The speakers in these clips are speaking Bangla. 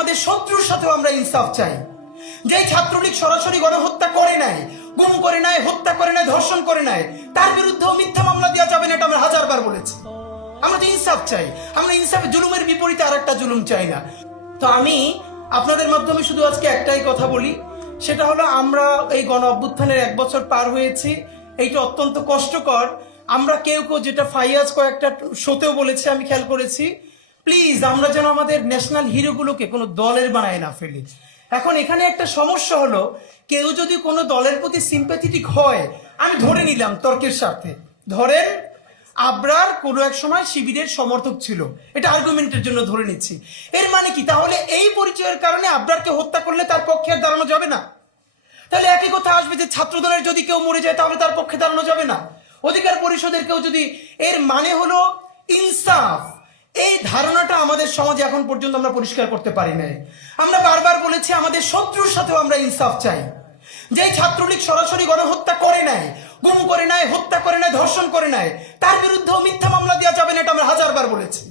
আমাদের শত্রুর সাথেও আমরা ইনসাফ চাই। যে ছাত্রলীগ সরাসরি গণহত্যা করে নাই, গুম করে নাই, হত্যা করে নাই, ধর্ষণ করে নাই, তার বিরুদ্ধেও মিথ্যা মামলা দেওয়া যাবে না, এটা আমরা হাজারবার বলেছি। আমরা তো ইনসাফ চাই, আমরা ইনসাফ জুলুমের বিপরীতে আর একটা জুলুম চাই না। তো আমি আপনাদের মাধ্যমে শুধু আজকে একটাই কথা বলি, সেটা হলো আমরা এই গণ অভ্যুত্থানের 1 বছর পার হয়েছি, এইটা অত্যন্ত কষ্টকর। আমরা কেউ কেউ, যেটা ফাইয়াজ কয়েকটা শোতেও বলেছে, আমি খেয়াল করেছি, প্লিজ আমরা যেন আমাদের ন্যাশনাল হিরোগুলোকে কোনো দলের বানায় না ফেলি। এখন এখানে একটা সমস্যা হলো, কেউ যদি কোনো দলের প্রতি সিম্প্যাথেটিক হয়, আমি ধরে নিলাম তর্কের সাথে, ধরেন আবরার কোনো এক সময় শিবিরের সমর্থক ছিল, এটা আর্গুমেন্টের জন্য ধরে নিচ্ছি, এর মানে কি তাহলে এই পরিচয়ের কারণে আবরারকে হত্যা করলে তার পক্ষে আর দাঁড়ানো যাবে না? তাহলে একই কথা আসবে যে ছাত্রদলের যদি কেউ মরে যায় তাহলে তার পক্ষে দাঁড়ানো যাবে না? অধিকার পরিষদের কেউ যদি, এর মানে হলো ইনসাফ। এই ধারণাটা আমাদের সমাজে এখন পর্যন্ত আমরা পরিষ্কার করতে পারি নাই। আমরা বারবার বলেছি আমাদের শত্রুর সাথেও আমরা ইনসাফ চাই। যে ছাত্রলীগ সরাসরি গণহত্যা করে নাই, গুম করে নাই, হত্যা করে নাই, ধর্ষণ করে নাই, তার বিরুদ্ধেও মিথ্যা মামলা দেওয়া যাবে না, এটা আমরা হাজারবার বলেছি।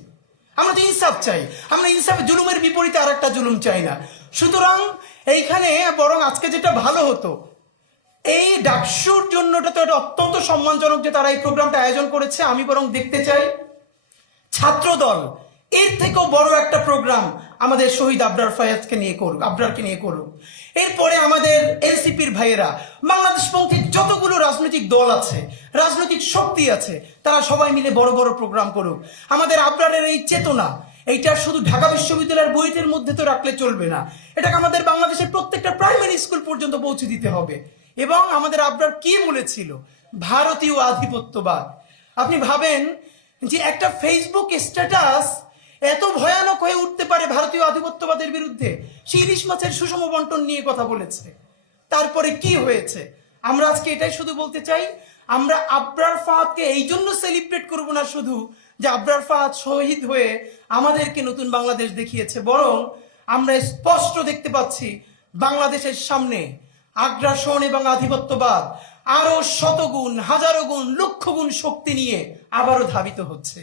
আমরা তো ইনসাফ চাই, আমরা ইনসাফ জুলুমের বিপরীতে আর একটা জুলুম চাই না। সুতরাং এইখানে বরং আজকে যেটা ভালো হতো, এই ডাকসুর জন্যটা তো এটা অত্যন্ত সম্মানজনক যে তারা এই প্রোগ্রামটা আয়োজন করেছে। আমি বরং দেখতে চাই ছাত্রদল এর থেকেও বড় একটা প্রোগ্রাম আমাদের শহীদ আবরার ফায়াজকে নিয়ে করুক, আবরারকে নিয়ে করুক। এরপরে আমাদের এনসিপির ভাইয়েরা, বাংলাদেশপন্থী যতগুলো রাজনৈতিক দল আছে, রাজনৈতিক শক্তি আছে, তারা সবাই মিলে বড় বড় প্রোগ্রাম করুক। আমাদের আবরারের এই চেতনা, এইটা শুধু ঢাকা বিশ্ববিদ্যালয়ের বইয়ের মধ্যে তো রাখলে চলবে না, এটাকে আমাদের বাংলাদেশের প্রত্যেকটা প্রাইমারি স্কুল পর্যন্ত পৌঁছে দিতে হবে। এবং আমাদের আবরার কি বলেছিল, ভারতীয় আধিপত্যবাদ। আপনি ভাবেন যে একটা ফেসবুক স্ট্যাটাস এত ভয়ানক হয়ে উঠতে পারে ভারতীয় আধিপত্যবাদের বিরুদ্ধে। সে ইলিশ মাছের সুষম বন্টন নিয়ে কথা বলেছে, তারপরে কি হয়েছে। আমরা আজকে এটাই শুধু বলতে চাই, আমরা আবরার ফাহাদকে এই জন্য সেলিব্রেট করবো না শুধু যে আবরার ফাহাদ শহীদ হয়ে আমাদেরকে নতুন বাংলাদেশ দেখিয়েছে, বরং আমরা স্পষ্ট দেখতে পাচ্ছি বাংলাদেশের সামনে আগ্রাসন এবং আধিপত্যবাদ আরো শতগুণ, হাজারো গুণ, লক্ষ গুণ শক্তি নিয়ে আবারও ধাবিত হচ্ছে।